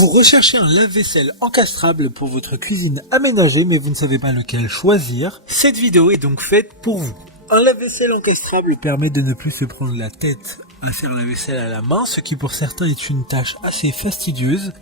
Vous recherchez un lave-vaisselle encastrable pour votre cuisine aménagée mais vous ne savez pas lequel choisir. Cette vidéo est donc faite pour vous. Un lave-vaisselle encastrable permet de ne plus se prendre la tête à faire la vaisselle à la main, ce qui pour certains est une tâche assez fastidieuse.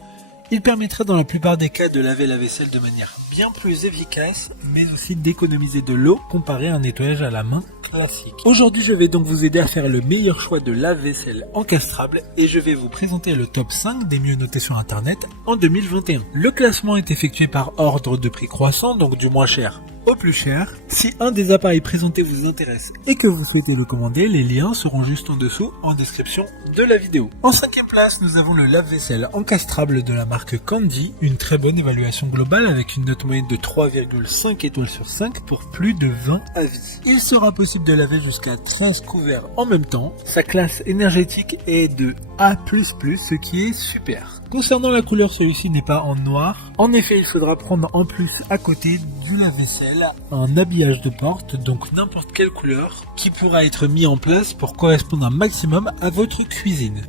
Il permettrait dans la plupart des cas de laver la vaisselle de manière bien plus efficace, mais aussi d'économiser de l'eau comparé à un nettoyage à la main classique. Aujourd'hui, je vais donc vous aider à faire le meilleur choix de lave-vaisselle encastrable et je vais vous présenter le top 5 des mieux notés sur internet en 2021. Le classement est effectué par ordre de prix croissant, donc du moins cher au plus cher. Si un des appareils présentés vous intéresse et que vous souhaitez le commander, les liens seront juste en dessous en description de la vidéo. En 5e place, nous avons le lave-vaisselle encastrable de la marque Candy, une très bonne évaluation globale avec une note moyenne de 3,5 étoiles sur 5 pour plus de 20 avis. Il sera possible de laver jusqu'à 13 couverts en même temps. Sa classe énergétique est de A++, ce qui est super. Concernant la couleur, celui-ci n'est pas en noir. En effet, il faudra prendre en plus à côté du lave-vaisselle un habillage de porte, donc n'importe quelle couleur, qui pourra être mis en place pour correspondre un maximum à votre cuisine.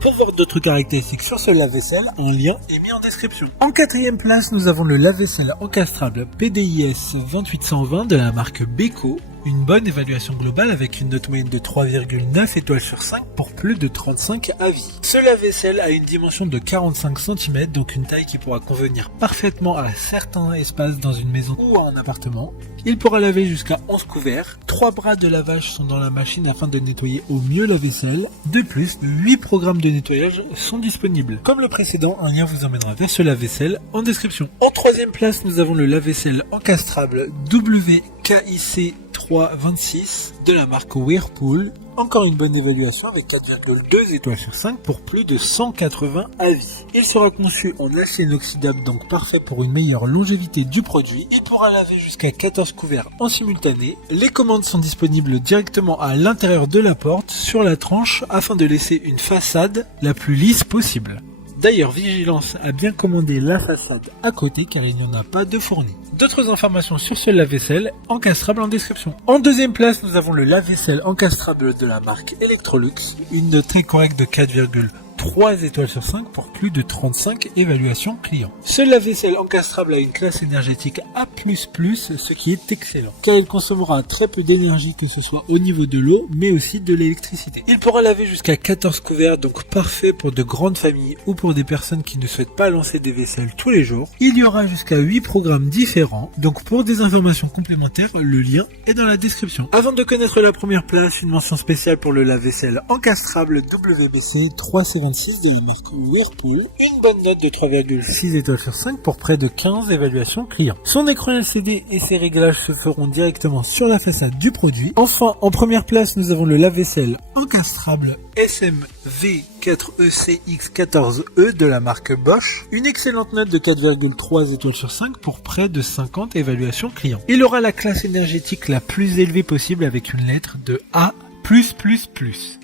Pour voir d'autres caractéristiques sur ce lave-vaisselle, un lien est mis en description. En 4e place, nous avons le lave-vaisselle encastrable PDIS 2820 de la marque Beko. Une bonne évaluation globale avec une note moyenne de 3,9 étoiles sur 5 pour plus de 35 avis. Ce lave-vaisselle a une dimension de 45 cm, donc une taille qui pourra convenir parfaitement à certains espaces dans une maison ou un appartement. Il pourra laver jusqu'à 11 couverts. 3 bras de lavage sont dans la machine afin de nettoyer au mieux la vaisselle. De plus, 8 programmes de nettoyage sont disponibles. Comme le précédent, un lien vous emmènera vers ce lave-vaisselle en description. En 3e place, nous avons le lave-vaisselle encastrable WKIC 326 de la marque Whirlpool. Encore une bonne évaluation avec 4,2 étoiles sur 5 pour plus de 180 avis. Il sera conçu en acier inoxydable, donc parfait pour une meilleure longévité du produit. Il pourra laver jusqu'à 14 couverts en simultané. Les commandes sont disponibles directement à l'intérieur de la porte sur la tranche afin de laisser une façade la plus lisse possible. D'ailleurs, vigilance à bien commander la façade à côté car il n'y en a pas de fourni. D'autres informations sur ce lave-vaisselle encastrable en description. En 2e place, nous avons le lave-vaisselle encastrable de la marque Electrolux, une note très correcte de 4,3 étoiles sur 5 pour plus de 35 évaluations clients. Ce lave-vaisselle encastrable a une classe énergétique A++, ce qui est excellent, car il consommera très peu d'énergie que ce soit au niveau de l'eau, mais aussi de l'électricité. Il pourra laver jusqu'à 14 couverts, donc parfait pour de grandes familles ou pour des personnes qui ne souhaitent pas lancer des vaisselles tous les jours. Il y aura jusqu'à 8 programmes différents, donc pour des informations complémentaires, le lien est dans la description. Avant de connaître la première place, une mention spéciale pour le lave-vaisselle encastrable WBC 3C26 de la marque Whirlpool, une bonne note de 3,6 étoiles sur 5 pour près de 15 évaluations clients. Son écran LCD et ses réglages se feront directement sur la façade du produit. Enfin, en première place, nous avons le lave-vaisselle encastrable SMV4ECX14E de la marque Bosch, une excellente note de 4,3 étoiles sur 5 pour près de 50 évaluations clients. Il aura la classe énergétique la plus élevée possible avec une lettre de A+++.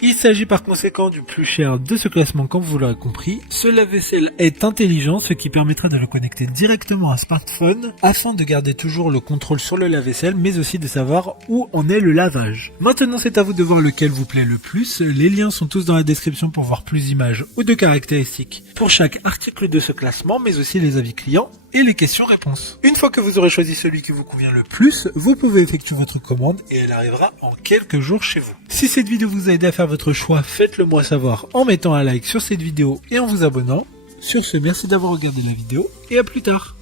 Il s'agit par conséquent du plus cher de ce classement comme vous l'aurez compris. Ce lave-vaisselle est intelligent, ce qui permettra de le connecter directement à un smartphone afin de garder toujours le contrôle sur le lave-vaisselle mais aussi de savoir où en est le lavage. Maintenant c'est à vous de voir lequel vous plaît le plus. Les liens sont tous dans la description pour voir plus d'images ou de caractéristiques pour chaque article de ce classement mais aussi les avis clients et les questions-réponses. Une fois que vous aurez choisi celui qui vous convient le plus, vous pouvez effectuer votre commande et elle arrivera en quelques jours chez vous. Si cette vidéo vous a aidé à faire votre choix, faites-le moi savoir en mettant un like sur cette vidéo et en vous abonnant. Sur ce, merci d'avoir regardé la vidéo et à plus tard.